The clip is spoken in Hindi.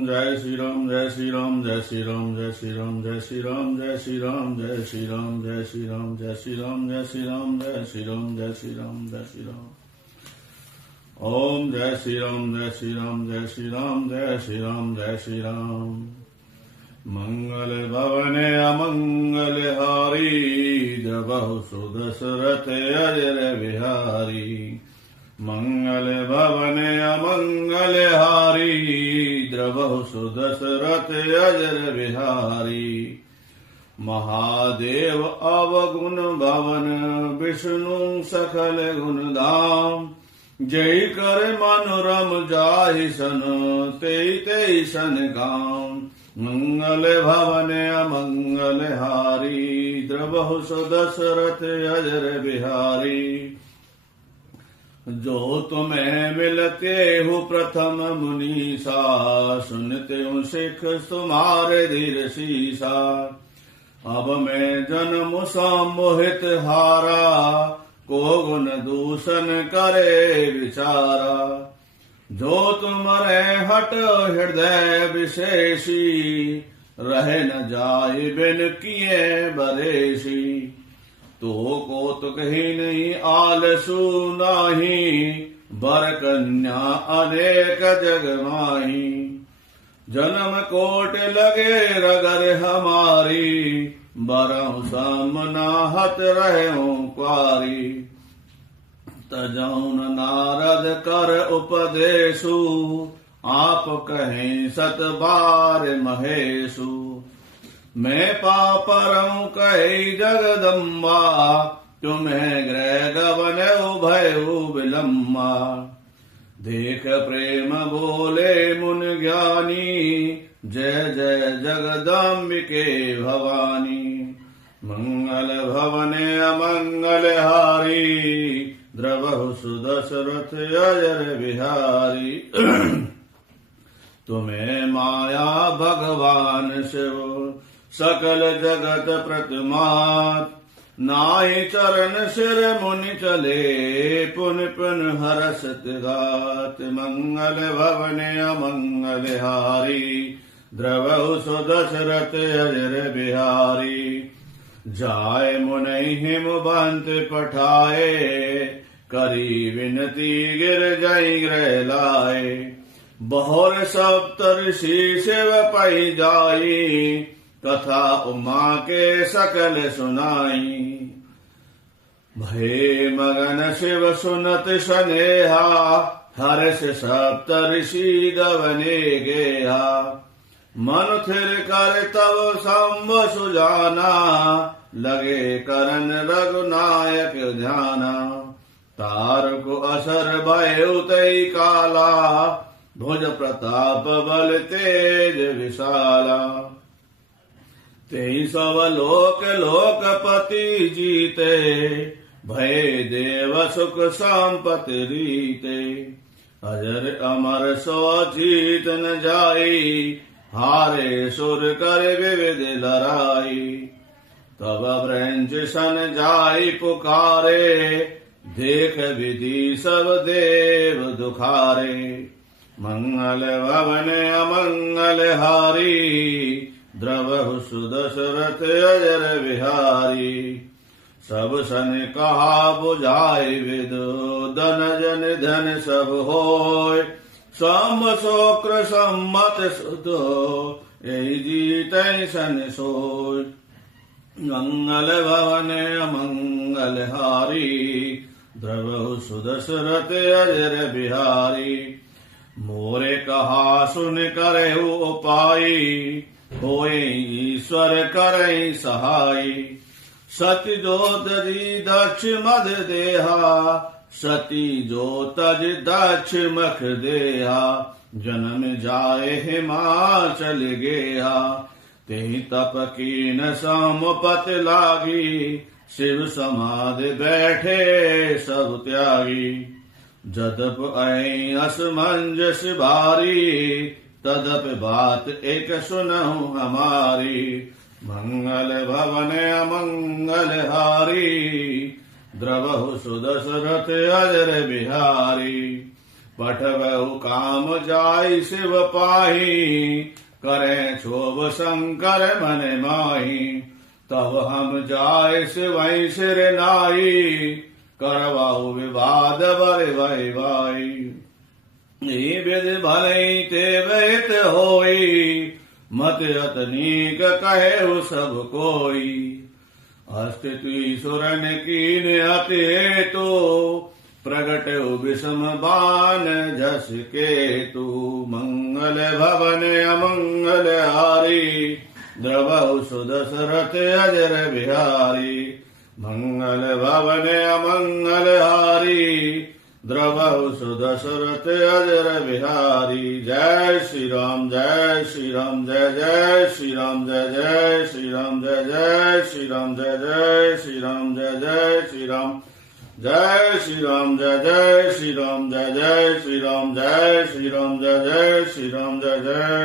जय श्री राम जय श्री राम जय श्री राम जय श्री राम जय श्री राम जय श्री राम जय श्री राम जय श्री राम जय श्री राम जय श्री राम जय श्री राम जय श्री राम जय श्री राम। ओम जय श्री राम जय श्री राम जय श्री राम जय श्री राम जय श्री राम। मंगल भवने अमंगल हारी द्रवहु सुदशरथ अजर बिहारी। मंगल भवने अमंगल हारी द्रवहु सुदशरथ अजर बिहारी। महादेव अवगुण भवन विष्णु सकल गुण धाम। जय कर मनोरम जाहि सन तेई तेई सन काम। मंगल भवने अमंगल हारी द्रवहु सुदशरथ अजर बिहारी। जो तुम्हें मिलते हो प्रथम मुनीसा सुनते हूँ सिख तुम्हारे धीर शीसा। अब मैं जन्म सम्मोहित हारा को गुण दूषण करे विचारा। जो तुम्हारे हट हृदय विशेषी रहे न जाए बिन किए बरेशी। तो कौतुक ही नहीं आलसु नाही बर कन्या अनेक जग माही। जन्म कोट लगे रगर हमारी बरहु समनाहत रहूं क्वारी। तजौन नारद कर उपदेशु आप कहें सत बार महेशु। मैं पापरऊं कही जगदम्बा तुम्हें ग्रह गवन उभय विलम्बा। देख प्रेम बोले मुन ज्ञानी जय जय जगदम्बिके भवानी। मंगल भवने अमंगल हारी द्रवहु सुदशरथ अजर बिहारी। तुम्हें माया भगवान शिव सकल जगत प्रतिमात। नाई चरण सिर मुनि चले पुन पुन हरसत गात। मंगल भवने अमंगल हारी द्रवहु सुदशरथ अजर बिहारी। जाय मुनि हिम बंत पठाए करी विनती गिर जय ग्रह लाए। बहुर सप्तऋषि शिव पै जाई कथा उमा के सकल सुनाई। भय मगन शिव सुनत स्नेहा हर्ष सप्तऋषि गवने गेहा। मन थिर कर तब संभ सुजाना लगे करन रघुनायक ध्याना। तार को असर भय उतई काला भुज प्रताप बल तेज विशाला। तेई सब लोक लोकपति जीते भय देव सुख संपत्ति रीते। अजर अमर सो जीत न जाई हारे सुर कर विविध लड़ाई। तब ब्रंज सन जाई पुकारे देख विधि सब देव दुखारे। मंगल भवन अमंगल हारी द्रवहु सुदशरथ अजर बिहारी। सब सन कहा बुझाई विदु धन जन धन सब होय। सम शोक्र सम्मत सुतो यही जीत सन सोय। मंगल भवन अमंगल हारी द्रवहु सुदशरथ अजर बिहारी। मोरे कहा सुन करे उपाई होए ईश्वर करे सहाय। सती जो तजी दक्ष मद देहा सती जो तज दक्ष मख देहा। जन्म जाए हिमाचल गेहा तेहि तप कीन समपत लागी। शिव समाधि बैठे सब त्यागी। जदप ऐ असमंजस भारी तदप बात एक सुनहु हमारी। मंगल भवन अमंगल हारी द्रवहु सुदशरथ अजर बिहारी। पठबहु काम जाय शिव पाही करें क्षोभ शंकर मन माही तब हम जाय शिवै सिर नाई करवाहु विवाद बर भय भाई विधि भले ते वहित होई मत अतनीक कहे सब कोई अस्तित्व सुरन कीन अति हेतु प्रगट विषम बान जस केतु मंगल भवन अमंगल हारी द्रवहु सुदशरथ अजर बिहारी मंगल भवन अमंगल हारी द्रवहु सुदशरथ अजर बिहारी जय श्री राम जय श्री राम जय जय श्री राम जय जय श्री राम जय जय श्री राम जय जय श्री राम जय जय श्री राम जय श्री राम जय जय श्री राम जय जय श्री राम जय श्री राम जय जय श्री राम जय जय